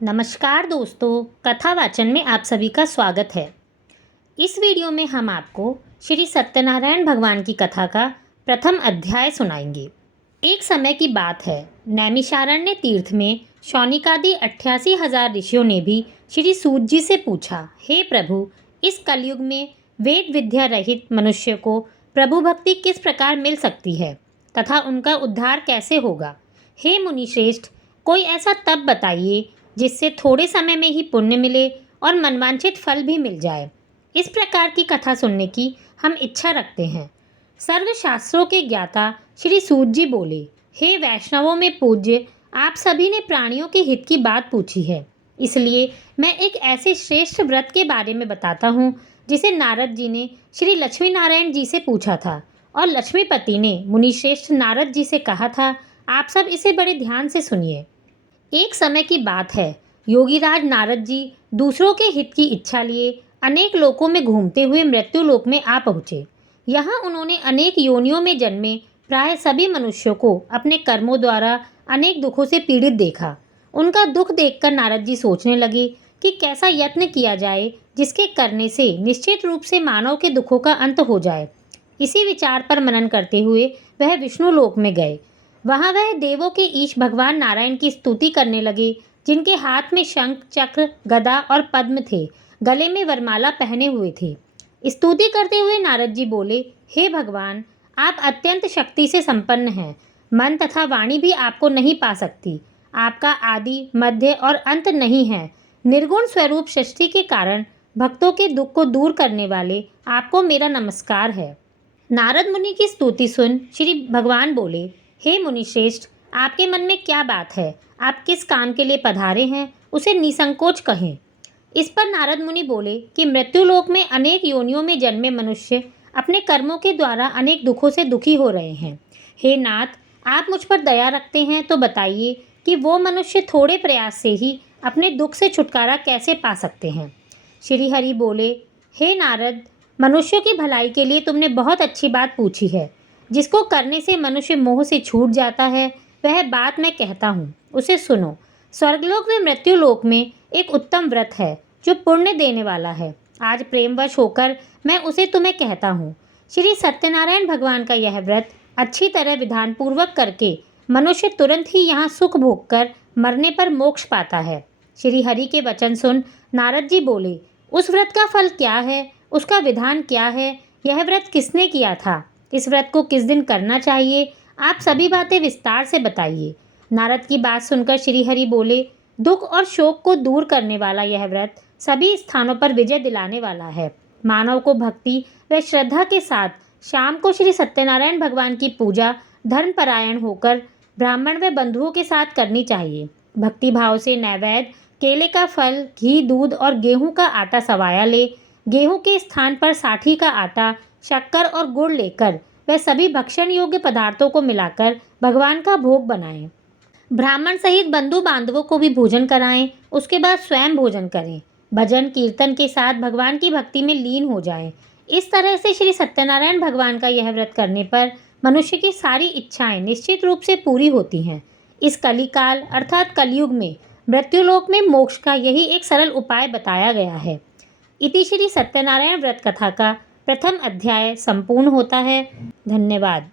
नमस्कार दोस्तों, कथा वाचन में आप सभी का स्वागत है। इस वीडियो में हम आपको श्री सत्यनारायण भगवान की कथा का प्रथम अध्याय सुनाएंगे। एक समय की बात है, नैमिषारण्य तीर्थ में शौनिकादि 88,000 ऋषियों ने भी श्री सूत जी से पूछा, हे प्रभु, इस कलयुग में वेद विद्या रहित मनुष्य को प्रभु भक्ति किस प्रकार मिल सकती है तथा उनका उद्धार कैसे होगा। हे मुनिश्रेष्ठ, कोई ऐसा तप बताइए जिससे थोड़े समय में ही पुण्य मिले और मनवांछित फल भी मिल जाए। इस प्रकार की कथा सुनने की हम इच्छा रखते हैं। सर्वशास्त्रों के ज्ञाता श्री सूत जी बोले, हे वैष्णवों में पूज्य, आप सभी ने प्राणियों के हित की बात पूछी है, इसलिए मैं एक ऐसे श्रेष्ठ व्रत के बारे में बताता हूँ जिसे नारद जी ने श्री लक्ष्मी नारायण जी से पूछा था और लक्ष्मीपति ने मुनिश्रेष्ठ नारद जी से कहा था, आप सब इसे बड़े ध्यान से सुनिए। एक समय की बात है, योगीराज नारद जी दूसरों के हित की इच्छा लिए अनेक लोकों में घूमते हुए मृत्यु लोक में आ पहुँचे। यहाँ उन्होंने अनेक योनियों में जन्मे प्राय सभी मनुष्यों को अपने कर्मों द्वारा अनेक दुखों से पीड़ित देखा। उनका दुख देखकर नारद जी सोचने लगे कि कैसा यत्न किया जाए जिसके करने से निश्चित रूप से मानव के दुखों का अंत हो जाए। इसी विचार पर मनन करते हुए वह विष्णु लोक में गए। वहाँ वह देवों के ईश भगवान नारायण की स्तुति करने लगे, जिनके हाथ में शंख, चक्र, गदा और पद्म थे, गले में वरमाला पहने हुए थे। स्तुति करते हुए नारद जी बोले, हे भगवान, आप अत्यंत शक्ति से संपन्न हैं। मन तथा वाणी भी आपको नहीं पा सकती। आपका आदि, मध्य और अंत नहीं है। निर्गुण स्वरूप सृष्टि के कारण भक्तों के दुख को दूर करने वाले आपको मेरा नमस्कार है। नारद मुनि की स्तुति सुन श्री भगवान बोले, हे मुनिश्रेष्ठ, आपके मन में क्या बात है? आप किस काम के लिए पधारे हैं, उसे निसंकोच कहें। इस पर नारद मुनि बोले कि मृत्युलोक में अनेक योनियों में जन्मे मनुष्य अपने कर्मों के द्वारा अनेक दुखों से दुखी हो रहे हैं। हे नाथ, आप मुझ पर दया रखते हैं तो बताइए कि वो मनुष्य थोड़े प्रयास से ही अपने दुख से छुटकारा कैसे पा सकते हैं। श्री हरि बोले, हे नारद, मनुष्यों की भलाई के लिए तुमने बहुत अच्छी बात पूछी है। जिसको करने से मनुष्य मोह से छूट जाता है, वह बात मैं कहता हूँ, उसे सुनो। स्वर्गलोक व मृत्युलोक में एक उत्तम व्रत है जो पुण्य देने वाला है। आज प्रेमवश होकर मैं उसे तुम्हें कहता हूँ। श्री सत्यनारायण भगवान का यह व्रत अच्छी तरह विधानपूर्वक करके मनुष्य तुरंत ही यहाँ सुख भोग कर मरने पर मोक्ष पाता है। श्री हरि के वचन सुन नारद जी बोले, उस व्रत का फल क्या है, उसका विधान क्या है, यह व्रत किसने किया था, इस व्रत को किस दिन करना चाहिए, आप सभी बातें विस्तार से बताइए। नारद की बात सुनकर श्री हरि बोले, दुख और शोक को दूर करने वाला यह व्रत सभी स्थानों पर विजय दिलाने वाला है। मानव को भक्ति व श्रद्धा के साथ शाम को श्री सत्यनारायण भगवान की पूजा धर्मपरायण होकर ब्राह्मण व बंधुओं के साथ करनी चाहिए। भक्ति भाव से नैवेद्य, केले का फल, घी, दूध और गेहूं का आटा सवाया ले। गेहूं के स्थान पर साठी का आटा, शक्कर और गुड़ लेकर वह सभी भक्षण योग्य पदार्थों को मिलाकर भगवान का भोग बनाएं। ब्राह्मण सहित बंधु बांधवों को भी भोजन कराएं। उसके बाद स्वयं भोजन करें। भजन कीर्तन के साथ भगवान की भक्ति में लीन हो जाएं। इस तरह से श्री सत्यनारायण भगवान का यह व्रत करने पर मनुष्य की सारी इच्छाएं निश्चित रूप से पूरी होती हैं। इस कलिकाल अर्थात कलयुग में मृत्युलोक में मोक्ष का यही एक सरल उपाय बताया गया है। इति श्री सत्यनारायण व्रत कथा का प्रथम अध्याय संपूर्ण होता है। धन्यवाद।